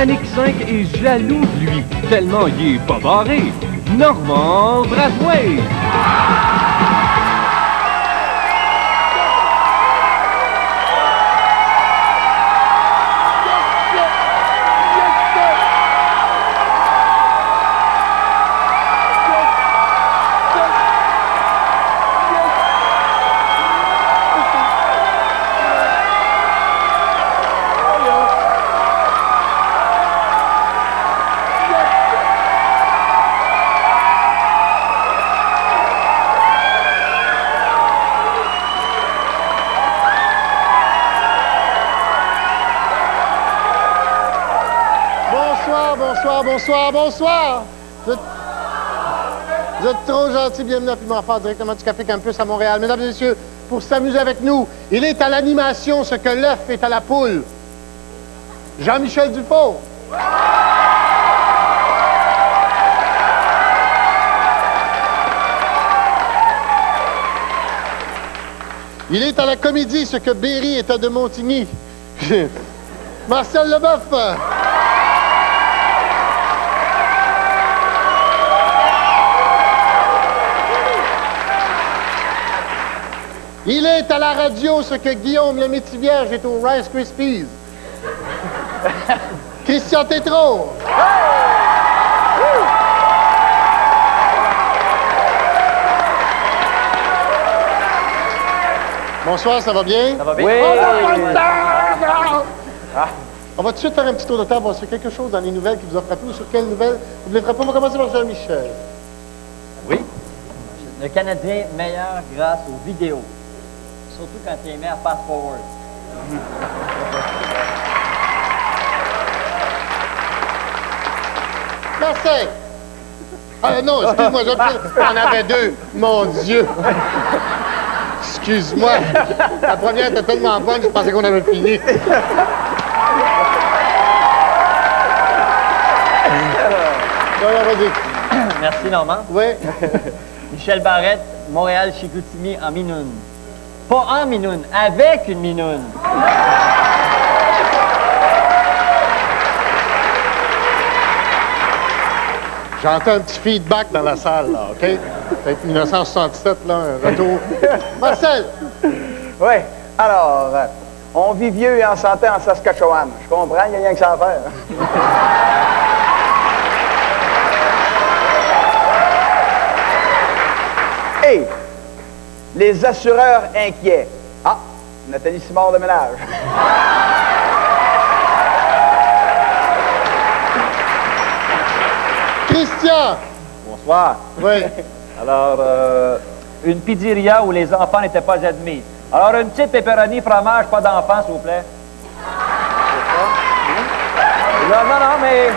Manic 5 est jaloux de lui, tellement il est pas barré. Normand Brathwaite. Bonsoir, bonsoir! Vous êtes trop gentils, bienvenue à Piment Fort, directement du Café Campus à Montréal. Mesdames et messieurs, pour s'amuser avec nous, il est à l'animation ce que l'œuf est à la poule. Jean-Michel Dufault. Il est à la comédie ce que Berry est à de Montigny. Marcel Leboeuf. Il est à la radio ce que Guillaume le Métivierge est au Rice Krispies. Christian Tétrault. Bonsoir, ça va bien? Ça va bien? Oui! Ah. On va tout de suite faire un petit tour de table. On va se faire quelque chose dans les nouvelles qui vous ont frappé ou sur quelles nouvelles vous les frappez. On va commencer par Jean-Michel. Oui. Le Canadien meilleur grâce aux vidéos. Surtout quand il est mis à fast-forward. Merci. Ah non, excuse-moi, j'en avais deux. Mon Dieu. Excuse-moi. La première était tellement bonne, je pensais qu'on avait fini. Voilà, vas-y. Merci, Normand. Oui. Michel Barrette, Montréal-Chicoutimi en minoune. Pas en minoune, avec une minoune. J'entends un petit feedback dans la salle, là, OK? Peut-être 1967, là, un retour. Marcel! Oui. Alors, on vit vieux et en santé en Saskatchewan. Je comprends, il n'y a rien que ça à faire. Et les assureurs inquiets. Ah, Nathalie Simard de ménage. Christian! Bonsoir. Oui. Alors, une pizzeria où les enfants n'étaient pas admis. Alors, une petite pepperoni, fromage, pas d'enfants, s'il vous plaît. Non, mais...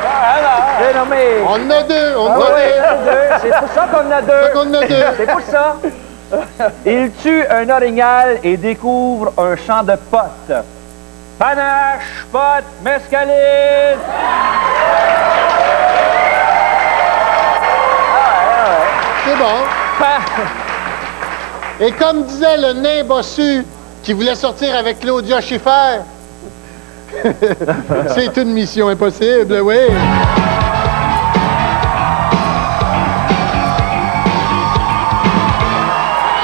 non, mais... On en a deux, on en Ah a oui, deux. c'est pour ça qu'on en a deux. C'est qu'on en a deux. C'est pour ça. Il tue un orignal et découvre un champ de potes. Panache, potes, mescaline. C'est bon. Et comme disait le nain bossu qui voulait sortir avec Claudia Schiffer, c'est une mission impossible, oui.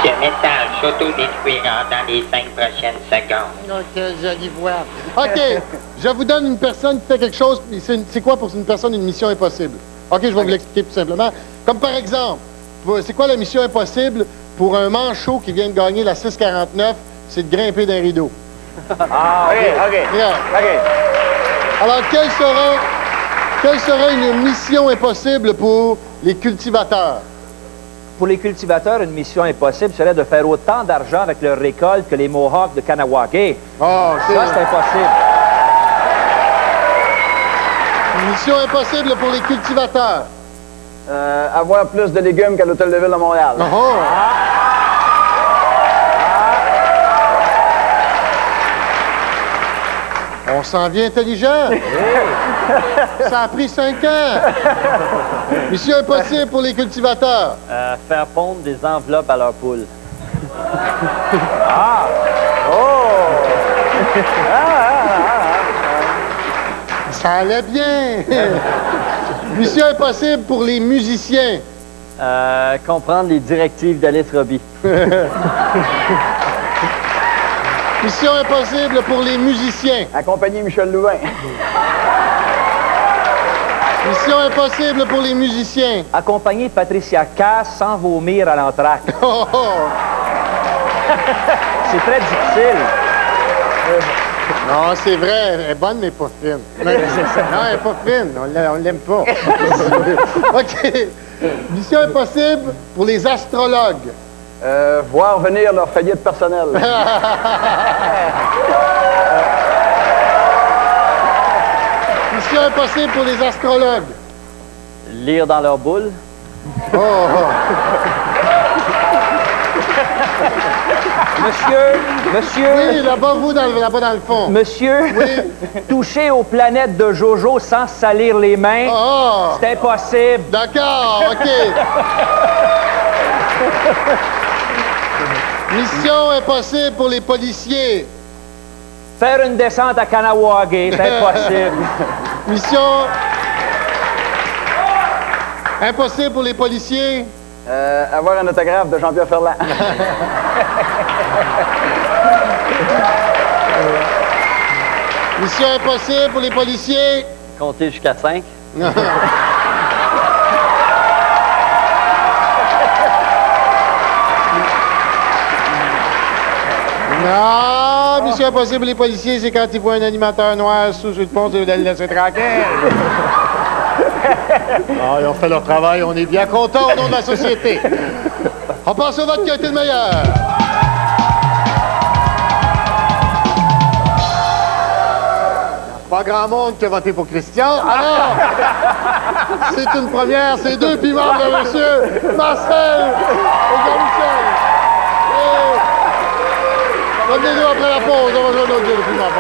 Ce métal s'auto-détruira dans les 5 prochaines secondes. Oh, quelle jolie voix. OK, je vous donne une personne qui fait quelque chose. C'est quoi pour une personne une mission impossible? OK, je vais vous l'expliquer tout simplement. Comme par exemple, c'est quoi la mission impossible pour un manchot qui vient de gagner la 649? C'est de grimper d'un rideau. Ah, OK. Yeah. OK. Alors, quelle serait une mission impossible pour les cultivateurs? Pour les cultivateurs, une mission impossible serait de faire autant d'argent avec leur récolte que les Mohawks de Kanawake. Oh, Ça, c'est impossible. Une mission impossible pour les cultivateurs. Avoir plus de légumes qu'à l'Hôtel de Ville de Montréal. Oh. On s'en vient intelligent. Ça a pris 5 ans. Mission impossible pour les cultivateurs. Faire pondre des enveloppes à leurs poules. Ça allait bien. Mission impossible pour les musiciens. Comprendre les directives d'Alice Robbie. Mission impossible pour les musiciens. Accompagner Michel Louvain. Mission impossible pour les musiciens. Accompagner Patricia Cass sans vomir à l'entracte. Oh, oh. C'est très difficile. Non, c'est vrai, elle est bonne, mais pas fine. Non, elle est pas fine, on l'aime pas. OK. Mission impossible pour les astrologues. Voir venir leur faillite personnelle. Mission impossible pour les astrologues. Lire dans leur boule. Oh, oh. Monsieur, Oui, là-bas, là-bas dans le fond. monsieur, Oui. toucher aux planètes de Jojo sans se salir les mains, Oh, c'est impossible. d'accord, OK. Mission impossible pour les policiers. Faire une descente à Kanawagé, c'est impossible. Mission impossible pour les policiers. Avoir un autographe de Jean-Pierre Ferland. Mission impossible pour les policiers. Compter jusqu'à 5. Non, mission impossible pour les policiers, c'est quand ils voient un animateur noir sous le pont, de le laisser tranquille. Ah, ils ont fait leur travail, on est bien contents au nom de la société. On passe au vote qui a été le meilleur. Pas grand monde qui a voté pour Christian. Alors, c'est une première, c'est 2 piments de monsieur Marcel et Jean-Michel. Revenez-nous après la pause, on va jouer nos 2 piments.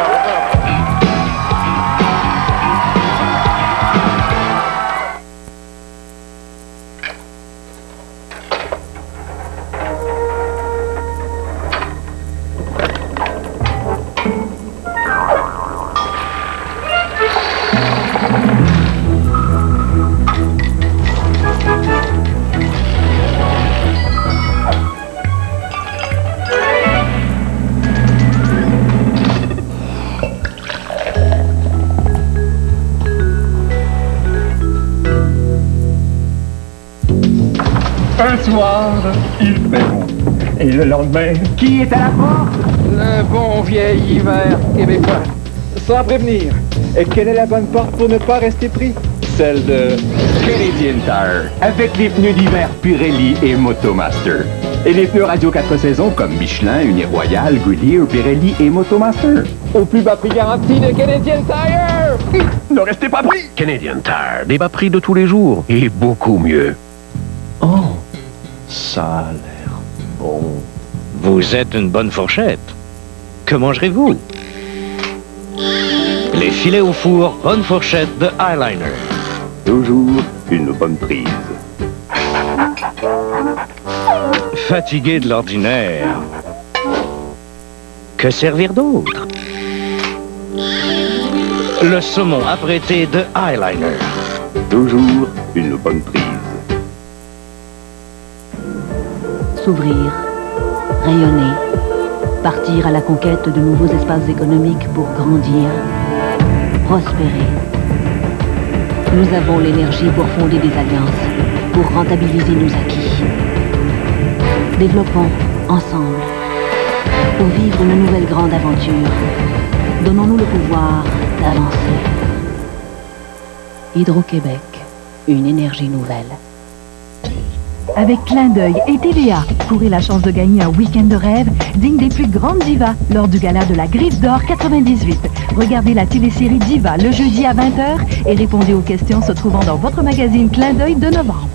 Un soir, il fait bon. Et le lendemain, qui est à la porte? Le bon vieil hiver québécois. Sans prévenir. Et quelle est la bonne porte pour ne pas rester pris? Celle de Canadian Tire, avec les pneus d'hiver Pirelli et Motomaster. Et les pneus radio 4 saisons comme Michelin, Uniroyal, Goodyear, Pirelli et Motomaster. au plus bas prix garanti de Canadian Tire. Ne restez pas pris! Canadian Tire, des bas prix de tous les jours et beaucoup mieux. Oh, ça a l'air bon. Vous êtes une bonne fourchette. Que mangerez-vous? Les filets au four, bonne fourchette de Highliner. Toujours une bonne prise. Fatigué de l'ordinaire. Que servir d'autre? Le saumon apprêté de Highliner. Toujours une bonne prise. S'ouvrir, rayonner, partir à la conquête de nouveaux espaces économiques pour grandir, prospérer. Nous avons l'énergie pour fonder des alliances, pour rentabiliser nos acquis. Développons ensemble, pour vivre une nouvelle grande aventure. Donnons-nous le pouvoir d'avancer. Hydro-Québec, une énergie nouvelle. Avec Clin d'œil et TVA, courez la chance de gagner un week-end de rêve digne des plus grandes divas lors du gala de la Griffe d'Or 98. Regardez la télésérie Diva le jeudi à 20h et répondez aux questions se trouvant dans votre magazine Clin d'œil de novembre.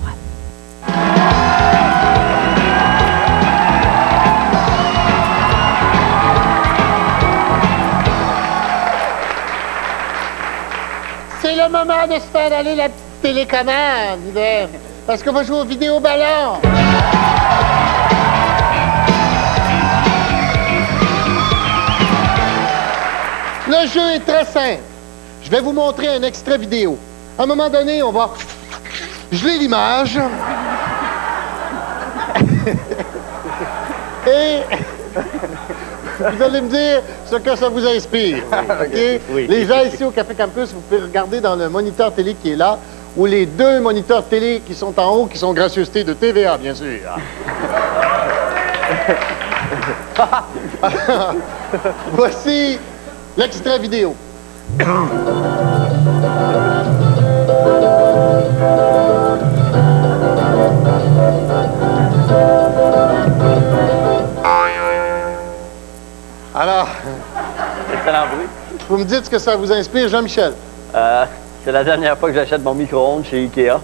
C'est le moment de se faire aller la petite télécommande, l'hiver. Parce qu'on va jouer au vidéo ballon. Le jeu est très simple. je vais vous montrer un extrait vidéo. À un moment donné, on va geler l'image. Et vous allez me dire ce que ça vous inspire. Okay? Oui. Les gens ici au Café Campus, vous pouvez regarder dans le moniteur télé qui est là, ou les 2 moniteurs télé qui sont en haut, qui sont gracieuseté de TVA, bien sûr. Voici l'extrait vidéo. Alors, Excellent bruit. vous me dites ce que ça vous inspire, Jean-Michel? C'est la dernière fois que j'achète mon micro-ondes chez Ikea.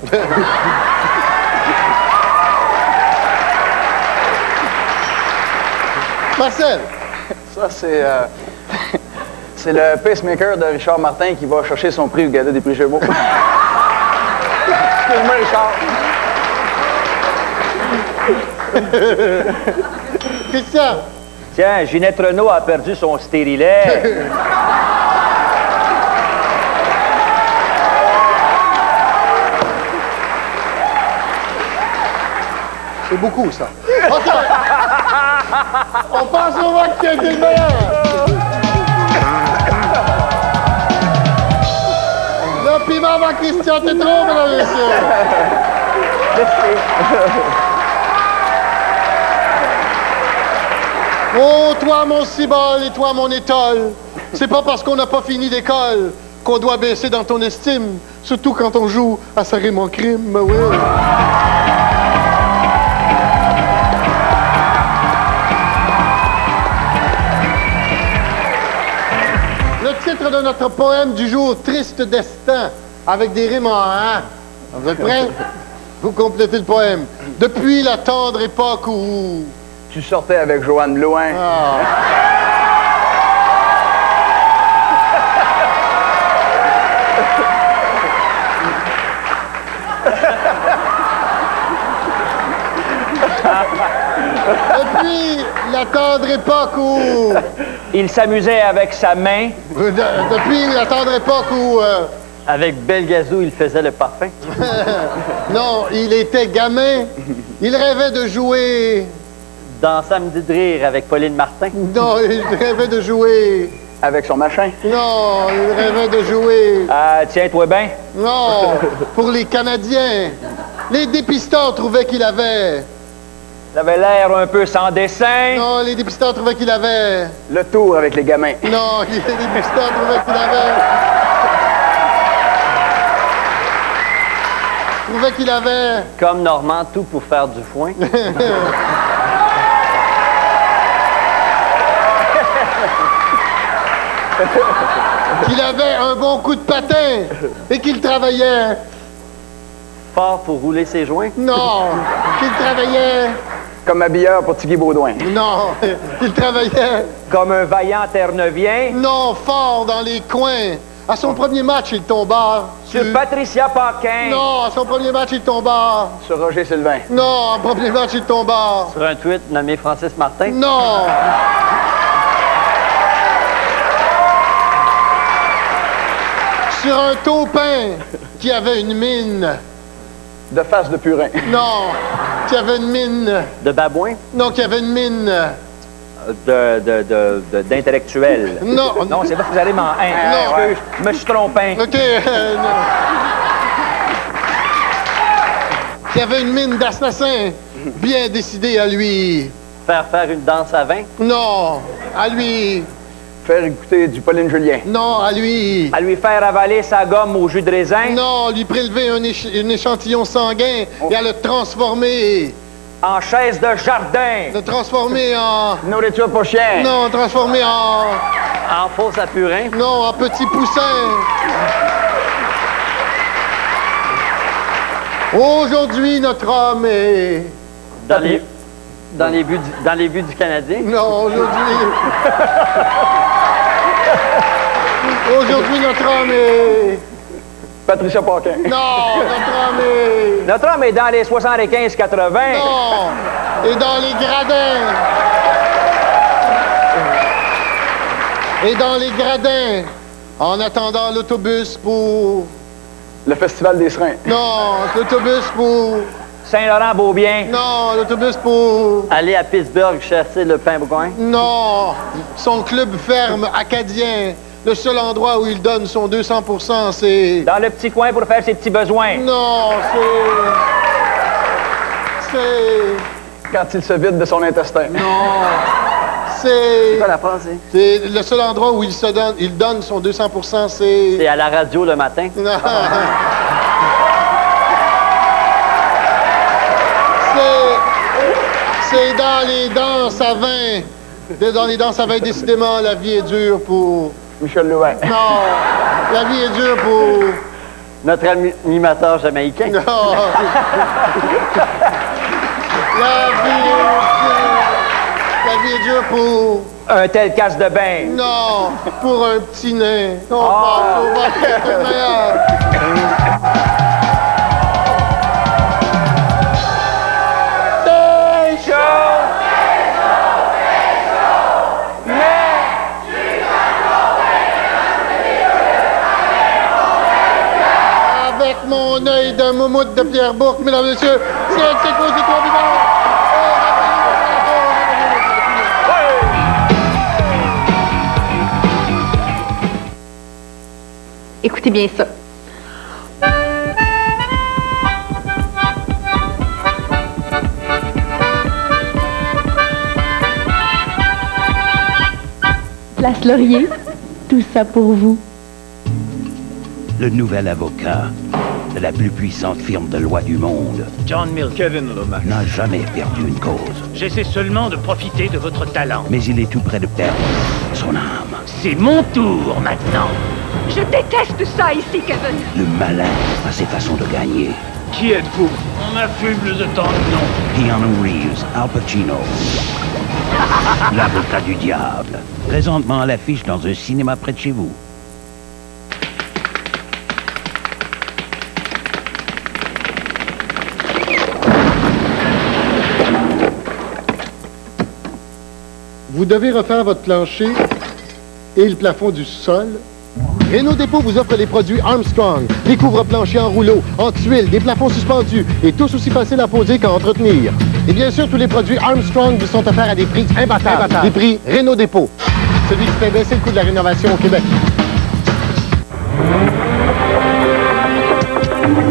Marcel! Ça, c'est... c'est le pacemaker de Richard Martin qui va chercher son prix au Gala des prix Gémeaux. Excuse-moi, Richard. Christian! Tiens, Ginette Renault a perdu son stérilet. C'est beaucoup, ça. OK! On passe au vote qui a été le meilleur! Le piment avant Christian Tétrault, mesdames et messieurs! Oh, toi, mon cibole, et toi, mon étole, c'est pas parce qu'on n'a pas fini d'école qu'on doit baisser dans ton estime, surtout quand on joue à Ça rime en crime, oui. Le titre de notre poème du jour, Triste destin, avec des rimes en « hein ». Vous êtes prêts? Vous complétez le poème. Depuis la tendre époque où... Tu sortais avec Joanne Blouin. Depuis la tendre époque où... Il s'amusait avec sa main. Depuis la tendre époque où... Avec Belgazou, il faisait le parfum. Non, il était gamin. Il rêvait de jouer... Dans Samedi de rire avec Pauline Martin. Non, il rêvait de jouer... Avec son machin. Non, il rêvait de jouer... Tiens-toi bien. Non, pour les Canadiens. Les dépisteurs trouvaient qu'il avait... Il avait l'air un peu sans dessin. Non, les dépisteurs trouvaient qu'il avait... Le tour avec les gamins. Non, les dépisteurs trouvaient qu'il avait... Trouvaient qu'il avait... Comme Normand, tout pour faire du foin. Qu'il avait un bon coup de patin et qu'il travaillait... Fort pour rouler ses joints. Non, qu'il travaillait... Comme habilleur pour Tigui Baudouin. Non, qu'il travaillait... Comme un vaillant Terre-Neuvien. Non, fort dans les coins. À son premier match, il tomba... Sur Patricia Paquin. Non, à son premier match, il tomba... Sur Roger Sylvain. Non, au premier match, il tomba... Sur un tweet nommé Francis Martin. Non! Sur un taupin qui avait une mine. De face de purin. Non, qui avait une mine. De babouin. Non, qui avait une mine. D'intellectuel. Non. Non, c'est là que vous allez m'en... Non. Excuse, je me suis trompé. OK, non. Qui avait une mine d'assassin. Bien décidé à lui. Faire une danse à vin. Non, à lui. Faire écouter du Pauline Julien. Non, à lui. À lui faire avaler sa gomme au jus de raisin. Non, lui prélever un échantillon sanguin et à le transformer. En chaise de jardin. Le transformer en... Nourriture pour chien. Non, transformer en... En fausse à purin. Non, en petit poussin. Aujourd'hui, notre homme est... Dans les buts du Canadien. Non, aujourd'hui... Aujourd'hui, notre homme est... Patricia Paquin. Non, notre homme est... Notre homme est dans les 75-80. Non, et dans les gradins. Et dans les gradins. En attendant l'autobus pour... Le Festival des Serins. Non, l'autobus pour... Saint-Laurent-Beaubien. Non, l'autobus pour... Aller à Pittsburgh chasser le pingouin. Non, son club ferme acadien. Le seul endroit où il donne son 200%, c'est... Dans le petit coin pour faire ses petits besoins. Non, c'est... Quand il se vide de son intestin. Non, c'est... C'est quoi la phrase? C'est le seul endroit où il donne son 200%, c'est... C'est à la radio le matin. Non. C'est dans les danses à 20. Dans les danses à 20, décidément, la vie est dure pour... Michel Louvain. Non, la vie est dure pour... Notre animateur jamaïcain. Non. La vie est dure pour... Un tel casse de bain. Non, pour un petit nain. On passe au meilleur. Avec mon œil de moumoute de Pierre Bourque, mesdames et messieurs, c'est quoi, c'est toi, vivant? Écoutez bien ça. Place Laurier, tout ça pour vous. Le nouvel avocat de la plus puissante firme de loi du monde John Milton. Kevin Lomax. n'a jamais perdu une cause. J'essaie seulement de profiter de votre talent. Mais il est tout près de perdre son âme. C'est mon tour maintenant. Je déteste ça ici, Kevin. Le malin a ses façons de gagner. Qui êtes-vous? On m'affuble de tant de noms. Keanu Reeves, Al Pacino. L'avocat du diable. Présentement à l'affiche dans un cinéma près de chez vous. Vous devez refaire votre plancher et le plafond du sol. Renault Dépôt vous offre les produits Armstrong, des couvre-planchers en rouleau, en tuiles, des plafonds suspendus et tous aussi faciles à poser qu'à entretenir. Et bien sûr, tous les produits Armstrong vous sont offerts à des prix imbattables. Des prix Renault Dépôt. Celui qui fait baisser le coût de la rénovation au Québec.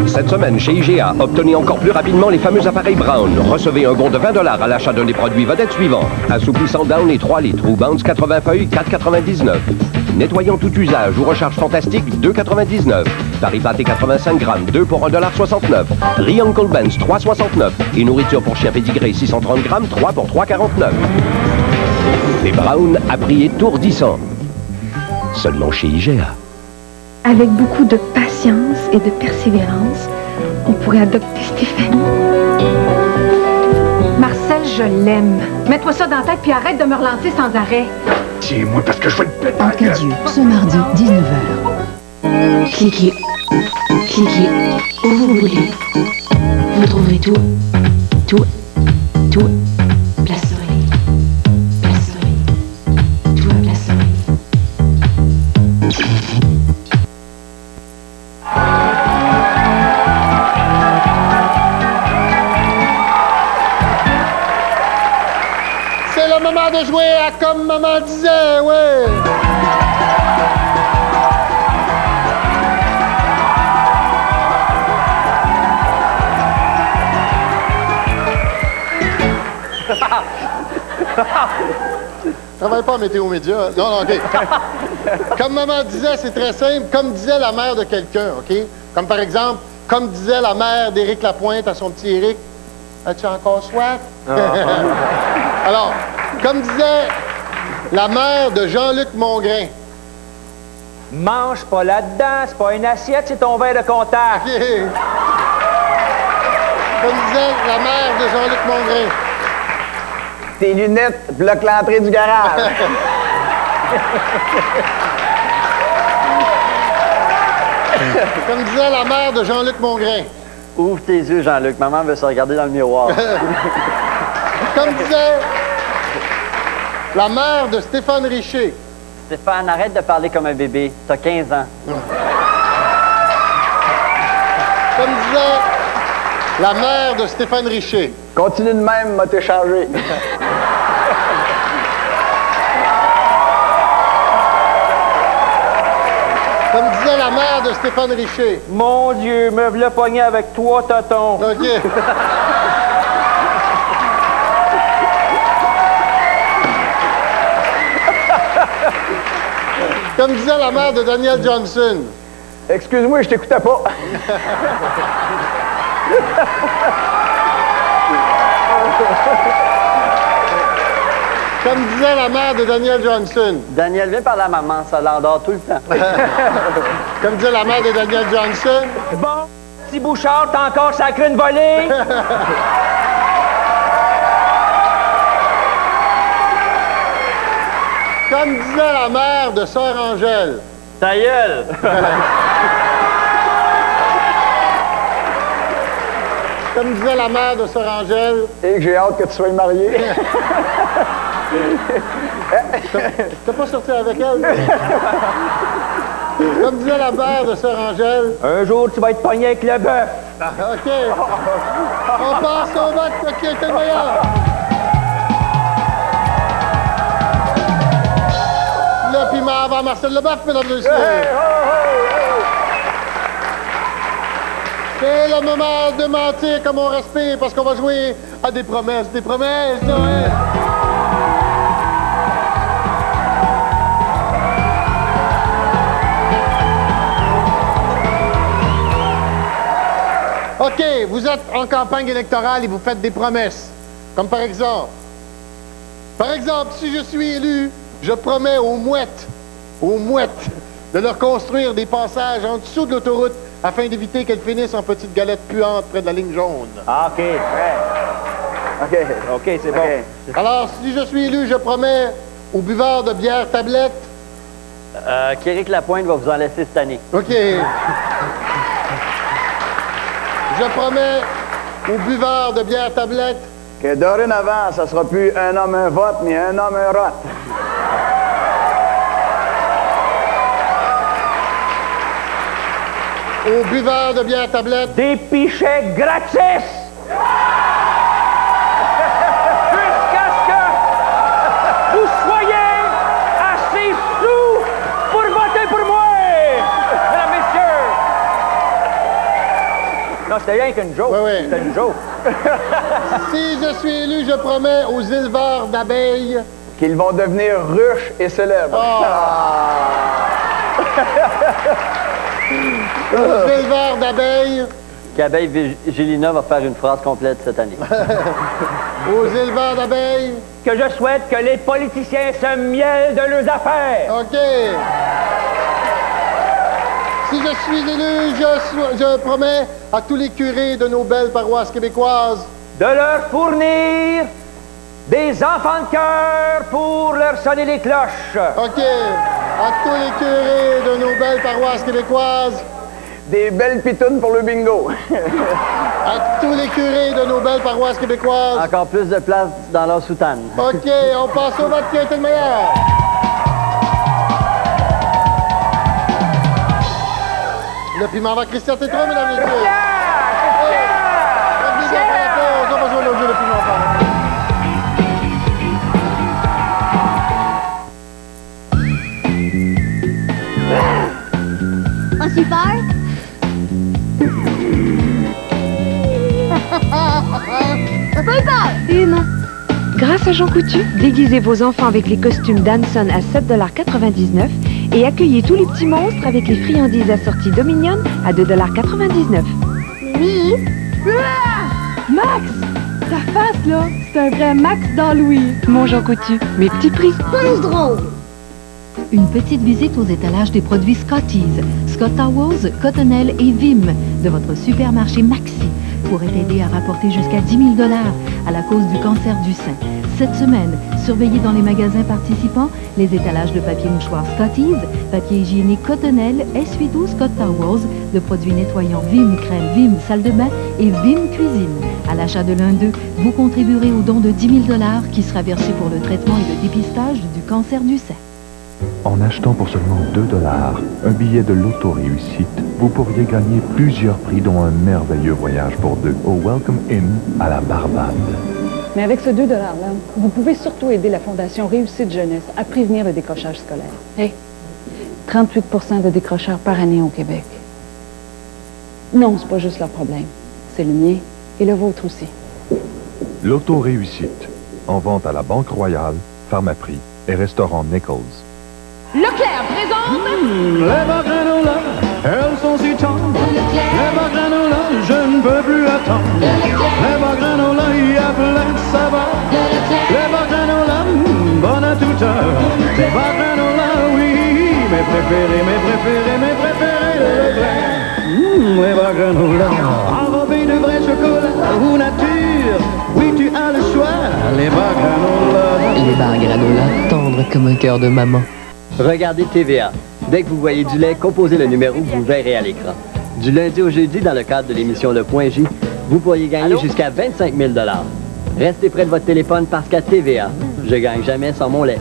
Cette semaine, chez IGA, obtenez encore plus rapidement les fameux appareils Brown. Recevez un bon de 20 $ à l'achat d'un des produits vedettes suivants. Assouplissant Down et 3 litres ou Bounce 80 feuilles, 4,99. Nettoyant tout usage ou recharge fantastique, 2,99. Paris pâté 85 grammes, 2 pour 1,69 $. Riz Uncle Ben's, 3,69. Et nourriture pour chien pédigré, 630 grammes, 3 pour 3,49. Les Brown à prix étourdissant. Seulement chez IGA. Avec beaucoup de patience et de persévérance, on pourrait adopter Stéphanie. Marcel, je l'aime. Mets-toi ça dans la tête puis arrête de me relancer sans arrêt. Tiens-moi parce que je vais te péter. En cas Dieu, ce mardi, 19h. Cliquez. Cliquez où vous voulez. Vous trouverez tout. Tout. Place Laurier. Place Laurier. Tout à Place Laurier. C'est le moment de jouer à Comme Maman disait, ouais! Travaille pas en météo média. Non, OK. Comme Maman disait, c'est très simple. Comme disait la mère de quelqu'un, OK? Comme par exemple, comme disait la mère d'Éric Lapointe à son petit Éric, as-tu encore soif? Alors, comme disait la mère de Jean-Luc Mongrain. Mange pas là-dedans, c'est pas une assiette, c'est ton verre de contact. Comme disait la mère de Jean-Luc Mongrain. Tes lunettes bloquent l'entrée du garage. Comme disait la mère de Jean-Luc Mongrain. Ouvre tes yeux, Jean-Luc. Maman veut se regarder dans le miroir. Comme disait la mère de Stéphane Richer. Stéphane, arrête de parler comme un bébé. T'as 15 ans. Comme disait la mère de Stéphane Richer. Continue de même, m'a t'échangé. Comme disait la mère de Stéphane Richer. Mon Dieu, me v'là pogné avec 3 totons. OK. Comme disait la mère de Daniel Johnson. Excuse-moi, je t'écoutais pas. Comme disait la mère de Daniel Johnson. Daniel, viens parler à maman, ça l'endort tout le temps. Comme disait la mère de Daniel Johnson. Bon, petit Bouchard, t'as encore sacré une volée? Comme disait la mère de Sœur Angèle. Ta gueule! Comme disait la mère de Sœur Angèle. Et que j'ai hâte que tu sois marié. T'as pas sorti avec elle? Comme disait la mère de Sœur Angèle. Un jour, tu vas être pogné avec le bœuf. OK. On passe au vote de qui était le meilleur. Le piment avant Marcel Leboeuf, mesdames et messieurs. C'est le moment de mentir comme on respire parce qu'on va jouer à des promesses. Des promesses, Noël. OK, vous êtes en campagne électorale et vous faites des promesses. Comme par exemple, si je suis élu, je promets aux mouettes, de leur construire des passages en dessous de l'autoroute afin d'éviter qu'elles finissent en petites galettes puantes près de la ligne jaune. Ah, OK. Ouais. OK, c'est bon. Alors, si je suis élu, je promets aux buveurs de bière tablette. Qu'Éric Lapointe va vous en laisser cette année. OK. Je promets aux buveurs de bière tablette. Que dorénavant, ça sera plus un homme un vote, mais un homme un rot. Aux buveurs de bière tablette. Des pichets gratis! Jusqu'à ce que vous soyez assez sous pour voter pour moi! Mesdames, messieurs! Non, c'était rien qu'une joke. Oui. C'était une joke. Si je suis élu, je promets aux éleveurs d'abeilles. Qu'ils vont devenir ruches et célèbres. Aux éleveurs d'abeilles. Qu'Abeille Gélina va faire une phrase complète cette année. Aux éleveurs d'abeilles. Que je souhaite que les politiciens se mêlent de leurs affaires. OK. Si je suis élu, je promets à tous les curés de nos belles paroisses québécoises de leur fournir des enfants de cœur pour leur sonner les cloches. OK. À tous les curés de nos belles paroisses québécoises. Des belles pitounes pour le bingo. À tous les curés de nos belles paroisses québécoises. Encore plus de place dans leur soutane. OK, on passe au vote qui a été le meilleur. Le piment va Christian Tétrault, mesdames et messieurs. Revenez après la pause, on va jouer au jeu de piment. Pas super? Grâce à Jean Coutu, déguisez vos enfants avec les costumes d'Hanson à 7,99 $ et accueillez tous les petits monstres avec les friandises assorties Dominion à 2,99 $. Oui. Max! Ta face, là, c'est un vrai Max dans Louis. Mon Jean Coutu, mes petits prix. Pas drôle. Une petite visite aux étalages des produits Scotties, Scott Towels, Cottonelle et Vim de votre supermarché Maxi pourrait aider à rapporter jusqu'à 10 000 $ à la cause du cancer du sein. Cette semaine, surveillez dans les magasins participants les étalages de papier mouchoir Scotties, papier hygiénique Cottonelle, essuie-tout Scott Towels, de produits nettoyants Vim Crème, Vim Salle de bain et Vim Cuisine. À l'achat de l'un d'eux, vous contribuerez au don de 10 000 $ qui sera versé pour le traitement et le dépistage du cancer du sein. En achetant pour seulement 2 $ un billet de loto réussite, vous pourriez gagner plusieurs prix, dont un merveilleux voyage pour deux au Welcome Inn à la Barbade. Mais avec ce 2 $-là, vous pouvez surtout aider la Fondation Réussite Jeunesse à prévenir le décrochage scolaire. Hey, 38 % de décrocheurs par année au Québec. Non, c'est pas juste leur problème. C'est le mien et le vôtre aussi. Loto réussite, en vente à la Banque Royale, Pharmaprix et Restaurant Nichols. Leclerc présente... Les barres granola, elles sont si tendres. Les barres granola, je ne peux plus attendre. Les barres granola, il y a plein de saveurs. Les barres granola, bonne à toute heure. Les barres granola, oui, mes préférés, mes préférés, mes préférés. Les barres granola, enrobés de vrai chocolat ou nature. Oui, tu as le choix. Les barres granola. Les barres granola, tendres comme un cœur de maman. Regardez TVA. Dès que vous voyez du lait, composez le numéro que vous verrez à l'écran. Du lundi au jeudi, dans le cadre de l'émission Le Point J, vous pourriez gagner jusqu'à 25 000 $. Restez près de votre téléphone parce qu'à TVA, je gagne jamais sans mon lait.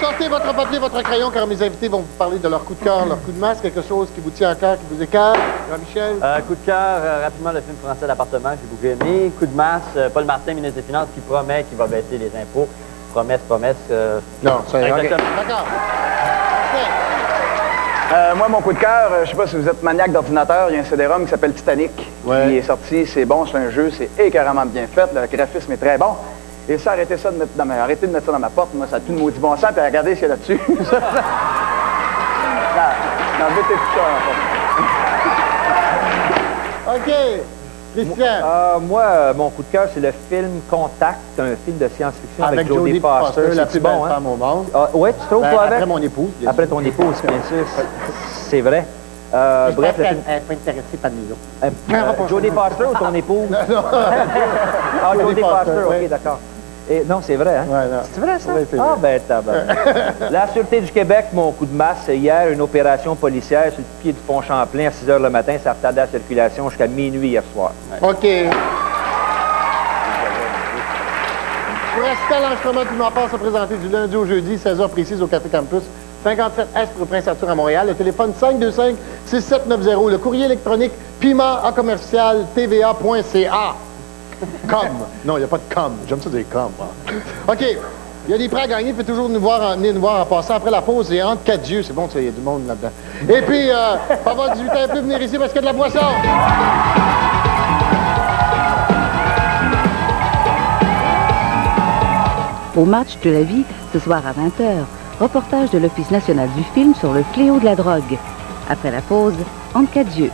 Sortez votre papier, votre crayon, car mes invités vont vous parler de leur coup de cœur, leur coup de masse, quelque chose qui vous tient à cœur, qui vous écarte. Jean-Michel? Coup de cœur, rapidement, le film français L'appartement, j'ai beaucoup aimé. Coup de masse, Paul Martin, ministre des Finances, qui promet qu'il va baisser les impôts. Promesse. Non, ça ira. Exactement. D'accord. Moi, mon coup de cœur, je sais pas si vous êtes maniaque d'ordinateur, il y a un CD-ROM qui s'appelle Titanic. Ouais. Il est sorti, c'est bon, c'est un jeu, c'est écœuramment bien fait, le graphisme est très bon. Et ça, arrêtez de mettre ça dans ma porte, moi, ça a tout de maudit bon sens, puis regardez ce qu'il y a là-dessus. Non, mettez tout ça dans la porte. OK. Christian? Moi, mon coup de cœur, c'est le film Contact, un film de science-fiction avec Jodie Foster. La plus belle bon, femme au monde. Oui, tu trouves pas avec? Après mon épouse. Après ton épouse, bien sûr. C'est vrai. Bref, le film... Elle n'est pas intéressée par nous autres. Jodie Foster ou ton épouse? Non. Ah, Jodie Foster, oui. OK, d'accord. Et, non, c'est vrai, hein? Ouais, non. C'est vrai, ça? Oui, c'est ah, vrai. ben, tabarnak. La Sûreté du Québec, mon coup de masse, c'est hier, une opération policière sur le pied du pont Champlain à 6 h le matin. Ça retardait la circulation jusqu'à minuit hier soir. OK. Pour assister à l'enregistrement du M'en se présenter du lundi au jeudi, 16 h précise au Café Campus, 57 Est pour Prince Arthur à Montréal. Le téléphone 525-6790. Le courrier électronique pima@commercial-tva.ca. Com. Non, il n'y a pas de com. J'aime ça dire com. OK. Il y a des prêts à gagner. Vous pouvez toujours venir nous voir en passant après la pause. Et entre quatre yeux, c'est bon, il y a du monde là-dedans. Et puis, pas avoir 18 ans et plus, venir ici parce qu'il y a de la boisson. Au match de la vie, ce soir à 20 h, reportage de l'Office national du film sur le fléau de la drogue. Après la pause, entre quatre yeux.